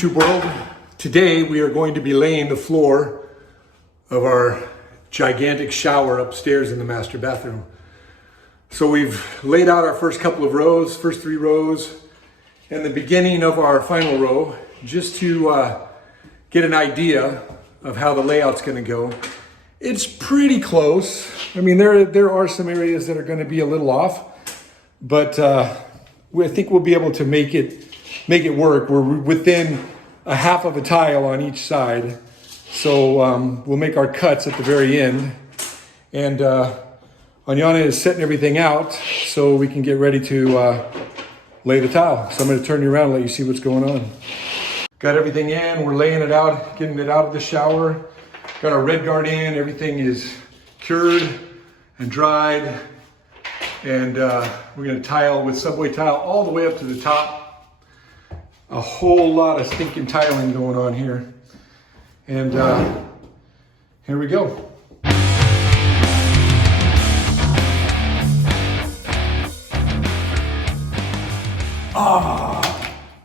YouTube world. Today we are going to be laying the floor of our gigantic shower upstairs in the master bathroom. So we've laid out our first couple of rows, first 3 rows, and the beginning of our final row, just to get an idea of how the layout's going to go. It's pretty close. I mean, there are some areas that are going to be a little off, but I think we'll be able to make it work. We're within a half of a tile on each side, so we'll make our cuts at the very end. And Anyana is setting everything out so we can get ready to lay the tile. So I'm going to turn you around and let you see what's going on. Got everything in. We're laying it out, getting it out of the shower. Got our red guard in. Everything is cured and dried. And we're going to tile with Subway tile all the way up to the top. A whole lot of stinking tiling going on here. And here we go.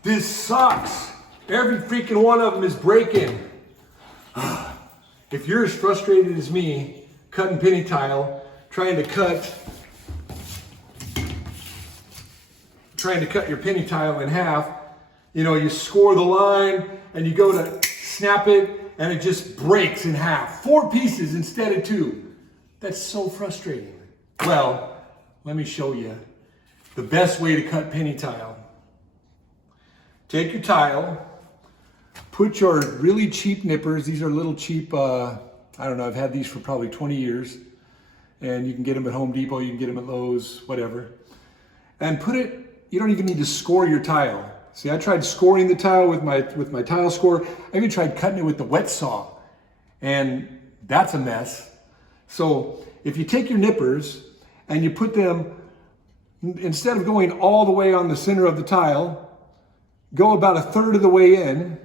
This sucks. Every freaking one of them is breaking. If you're as frustrated as me, cutting penny tile, trying to cut your penny tile in half, you know, you score the line and you go to snap it and it just breaks in half. 4 pieces instead of 2. That's so frustrating. Well, let me show you the best way to cut penny tile. Take your tile, put your really cheap nippers. These are little cheap, I don't know, I've had these for probably 20 years. And you can get them at Home Depot, you can get them at Lowe's, whatever. And put it, you don't even need to score your tile. See, I tried scoring the tile with my tile score. I even tried cutting it with the wet saw. And that's a mess. So if you take your nippers and you put them, instead of going all the way on the center of the tile, go about 1/3 of the way in,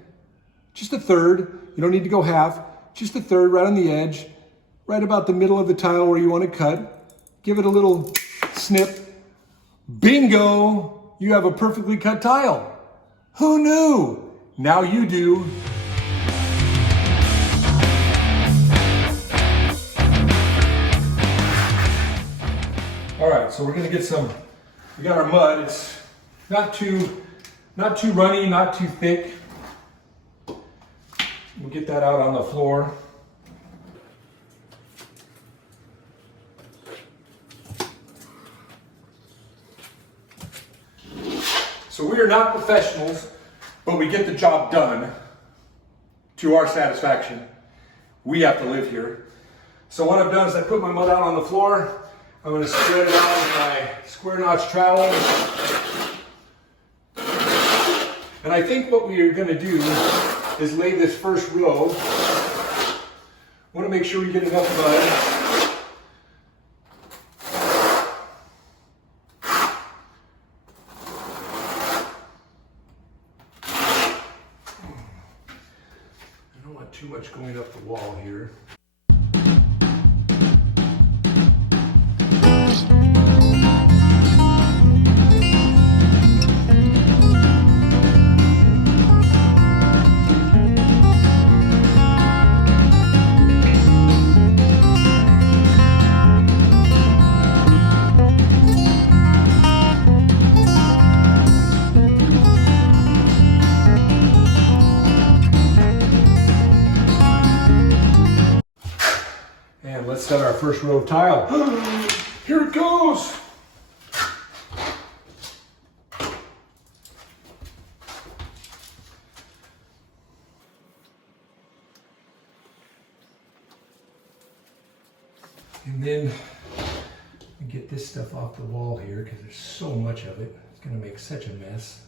just 1/3. You don't need to go half, just 1/3 right on the edge, right about the middle of the tile where you want to cut. Give it a little snip. Bingo! You have a perfectly cut tile. Who knew? Now you do. All right, so we're gonna get some, we got our mud. It's not too runny, not too thick. We'll get that out on the floor. So we are not professionals, but we get the job done to our satisfaction. We have to live here. So what I've done is I put my mud out on the floor. I'm going to spread it out with my square notch trowel. And I think what we are going to do is lay this first row. I want to make sure we get enough mud. Too much going up the wall here. Let's set our first row of tile. Here it goes. And then get this stuff off the wall here because there's so much of it. It's going to make such a mess.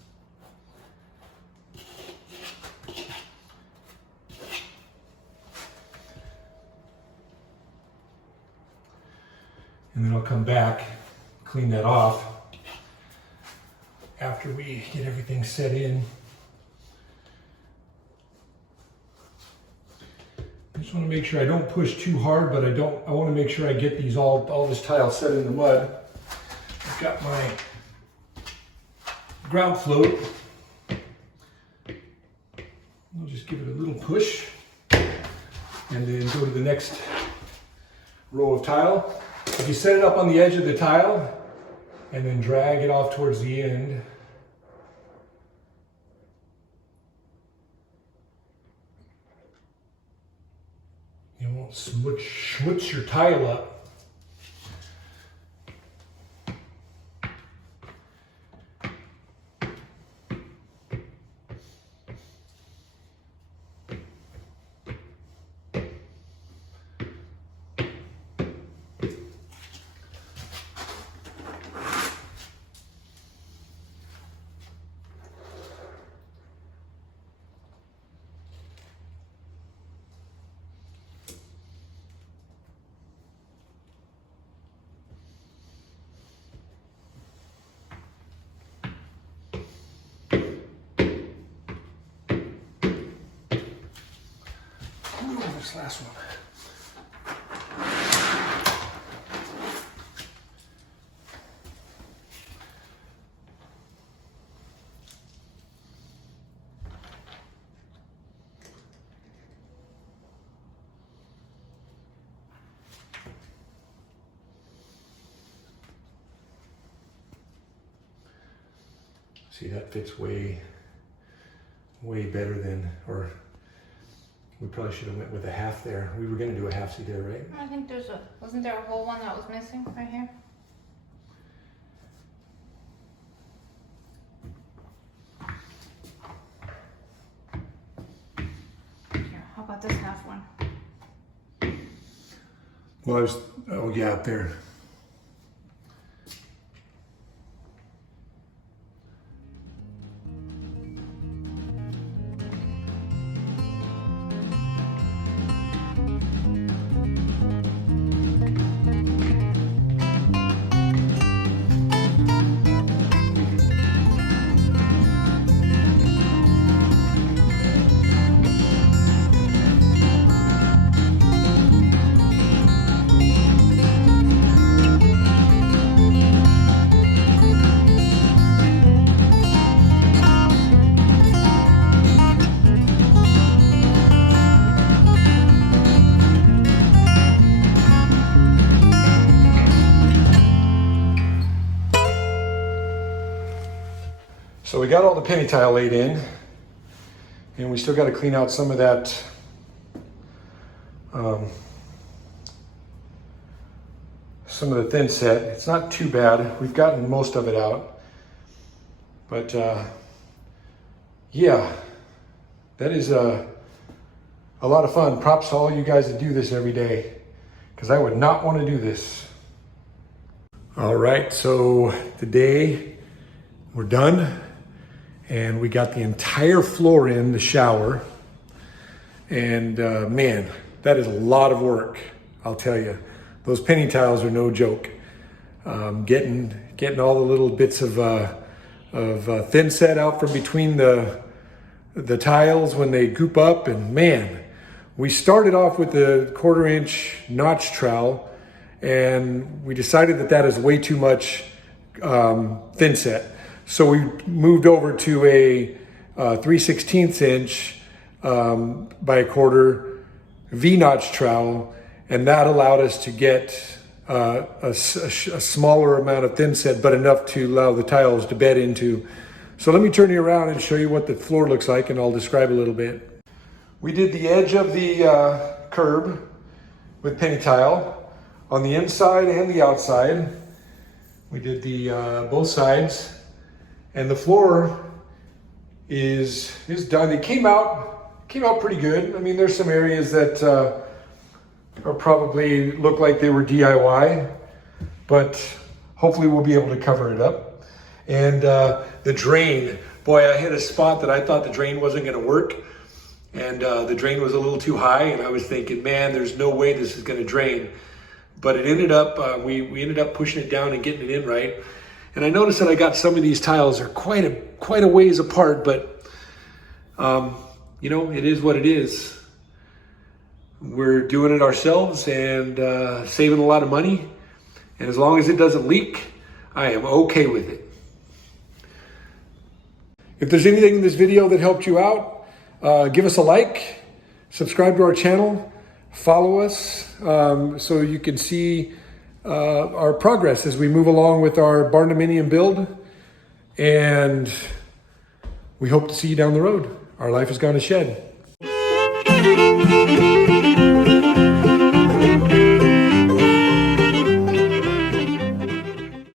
And then I'll come back, clean that off after we get everything set in. I just want to make sure I don't push too hard, but I want to make sure I get these all this tile set in the mud. I've got my grout float. give it a little push, and then go to the next row of tile. If you set it up on the edge of the tile and then drag it off towards the end, you won't schmutz your tile up. This last one. See, that fits way better than, or we probably should have went with a half there. We were going to do a half, see there, right? I think wasn't there a whole one that was missing right here? Here, how about this half one? Well, oh yeah, up there. So we got all the penny tile laid in, and we still got to clean out some of that some of the thin set. It's not too bad. We've gotten most of it out. But yeah, that is a lot of fun. Props to all you guys that do this every day, because I would not want to do this. All right, so today we're done. And we got the entire floor in the shower. And man, that is a lot of work, I'll tell you. Those penny tiles are no joke. Getting all the little bits of thin set out from between the tiles when they goop up. And man, we started off with the 1/4 inch notch trowel, and we decided that is way too much thin set. So we moved over to a 3/16 inch by 1/4 V-notch trowel, and that allowed us to get a smaller amount of thin set, but enough to allow the tiles to bed into. So let me turn you around and show you what the floor looks like, and I'll describe a little bit. We did the edge of the curb with penny tile on the inside and the outside. We did the both sides. And the floor is done. It came out pretty good. I mean, there's some areas that are probably look like they were DIY, but hopefully we'll be able to cover it up. And the drain, boy, I hit a spot that I thought the drain wasn't going to work, and the drain was a little too high, and I was thinking, man, there's no way this is going to drain. But it ended up, we ended up pushing it down and getting it in right. And I noticed that I got some of these tiles are quite a ways apart, but you know, it is what it is. We're doing it ourselves and saving a lot of money. And as long as it doesn't leak, I am okay with it. If there's anything in this video that helped you out, Give us a like, subscribe to our channel, follow us so you can see our progress as we move along with our barn dominium build. And we hope to see you down the road. Our life has gone to shed.